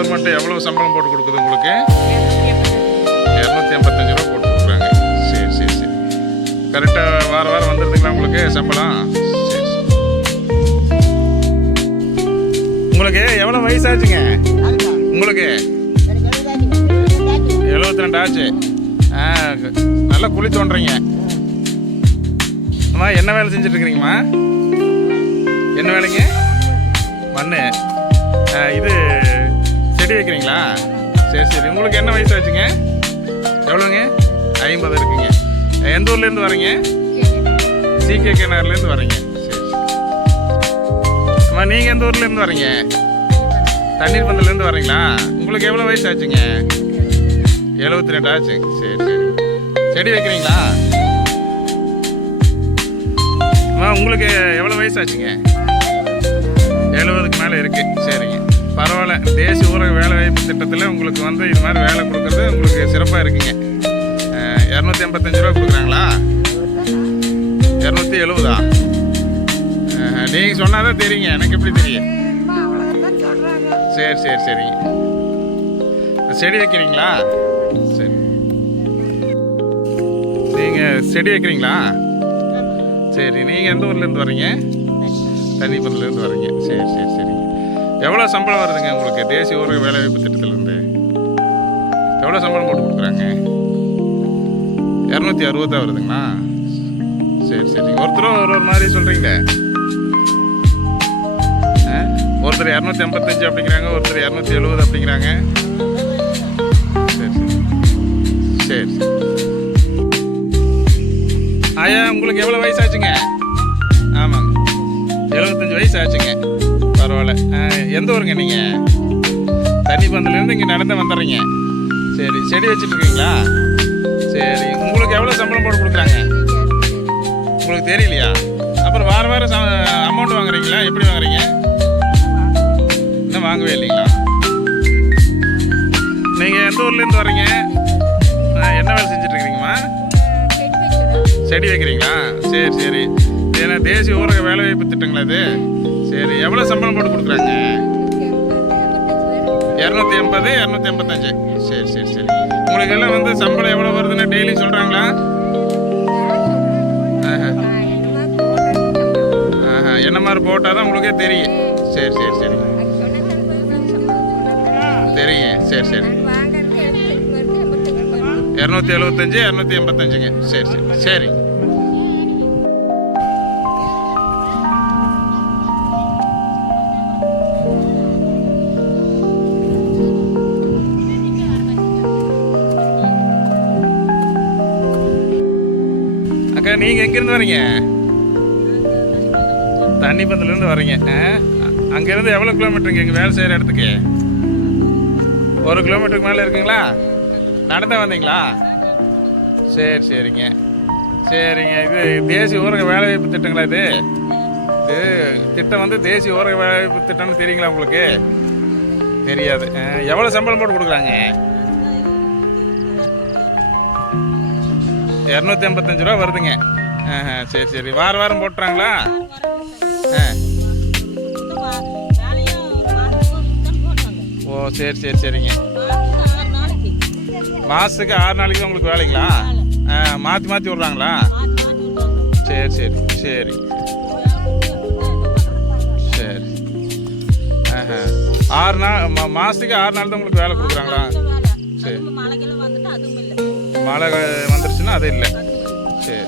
Government எவ்வளோ சம்பளம் போட்டு கொடுக்குது உங்களுக்கு? 285 ரூபா போட்டு கொடுக்குறாங்க. சரி சரி சரி. கரெக்டாக வாரம் வாரம் வந்துடுதுங்களா உங்களுக்கு சம்பளம்? சரி சரி. உங்களுக்கு எவ்வளோ வயசாச்சுங்க? உங்களுக்கு 72 ஆச்சு. நல்லா குழி தோன்றீங்க. அம்மா என்ன வேலை செஞ்சுட்டு இருக்கிறீங்கம்மா? என்ன வேலைங்க? மண் இது செடி வைக்கிறீங்களா? சரி சரி. உங்களுக்கு என்ன வயசு ஆச்சுங்க? எவ்வளோங்க? 50 இருக்குங்க. எந்த ஊர்லேருந்து வரீங்க? CKK நகர்லேருந்து வரீங்க. சரி அம்மா நீங்கள் எந்த ஊர்லேருந்து வரீங்க? தண்ணீர் பந்தலேருந்து வரீங்களா? உங்களுக்கு எவ்வளோ வயசு ஆச்சுங்க? 72 ஆச்சு. சரி சரி. செடி வைக்கிறீங்களா? அம்மா உங்களுக்கு எவ்வளோ வயசு ஆச்சுங்க? 70க்கு மேலே இருக்குது. சரிங்க, பரவாயில்ல. தேசிய ஊரக வேலைவாய்ப்பு திட்டத்தில் உங்களுக்கு வந்து இது மாதிரி வேலை கொடுக்குறது உங்களுக்கு சிறப்பாக இருக்குங்க. 285 ரூபா கொடுக்குறாங்களா? 270ஆ? நீங்கள் சொன்னால் தான் தெரியுங்க, எனக்கு எப்படி தெரியும்? சரி சரி சரிங்க. செடி வைக்கிறீங்களா? சரி. நீங்கள் செடி வைக்கிறீங்களா? சரி. நீங்கள் எந்த ஊர்லேருந்து வரீங்க? தண்ணிப்பந்திலேருந்து வரீங்க. சரி சரி சரிங்க. எவ்வளோ சம்பளம் வருதுங்க உங்களுக்கு தேசிய ஊரக வேலைவாய்ப்பு திட்டத்திலேருந்து? எவ்வளோ சம்பளம் போட்டு கொடுக்குறாங்க? 260 தான் வருதுங்களா? சரி சரி. ஒருத்தரும் ஒரு மாதிரி சொல்கிறீங்களே. ஒருத்தர் 285 அப்படிங்கிறாங்க, ஒருத்தர் 270 அப்படிங்கிறாங்க. சரி சரி சரி சரி. ஆயா உங்களுக்கு எவ்வளோ வயசு ஆச்சுங்க? ஆமாங்க, 75 வயசு ஆச்சுங்க. பரவாயில்ல. எந்த ஊருங்க நீங்கள்? தண்ணிப்பந்திலேருந்து இங்கே நடந்து வந்துடுறீங்க. சரி. செடி வச்சுட்ருக்கீங்களா? சரி. உங்களுக்கு எவ்வளோ சம்பளம் போட்டு கொடுக்குறாங்க? உங்களுக்கு தெரியலையா? அப்புறம் வாரம் வாரம் அமௌண்ட் வாங்குறீங்களா? எப்படி வாங்குறீங்க? இன்னும் வாங்கவே இல்லைங்களா? நீங்கள் எந்த ஊர்லேருந்து வரீங்க? என்ன வேலை செஞ்சிட்ருக்கிறீங்கம்மா? செடி வைக்கிறீங்களா? சரி சரி. ஏன்னா தேசிய ஊரக வேலைவாய்ப்பு திட்டங்களா இது? சரி. எவ்வளோ சம்பளம் போட்டு கொடுக்குறாங்க? 280, 285. சரி சரி சரி. உங்களுக்கு எல்லாம் வந்து சம்பளம் எவ்வளோ வருதுன்னு டெய்லி சொல்கிறாங்களா? என்ன மாதிரி போட்டால் தான் உங்களுக்கே தெரியும். சரி சரி சரி. தெரியும். சரி சரி. 275, 285ங்க. சரி சரி சரி. அக்கா நீங்கள் எங்கேருந்து வரீங்க? தண்ணிப்பந்திலேருந்து வரீங்க. அங்கேருந்து எவ்வளோ கிலோமீட்டருங்க இங்கே வேலை செய்கிற இடத்துக்கு? 1 கிலோமீட்டருக்கு மேலே இருக்குங்களா? நடந்து வந்தீங்களா? சரி சரிங்க சரிங்க. இது தேசிய ஊரக வேலைவாய்ப்பு திட்டங்களா இது? இது திட்டம் வந்து தேசிய ஊரக வேலைவாய்ப்பு திட்டம்னு தெரியுங்களா உங்களுக்கு? தெரியாது. எவ்வளோ சம்பளம் போட்டு கொடுக்குறாங்க? 285 ரூபா வருதுங்க. சரி சரி. வாரம் வாரம் போட்டுறாங்களா? ஓ சரி சரி சரிங்க. மாதத்துக்கு 6 நாளைக்கு தான் உங்களுக்கு வேலைங்களா? மாற்றி மாற்றி விட்றாங்களா? சரி சரி சரி சரி. 6 நாள் மாதத்துக்கு 6 நாள் தான் உங்களுக்கு வேலை கொடுக்குறாங்களா? சரி. மழை வந்துருச்சுன்னா அது இல்லை. சரி.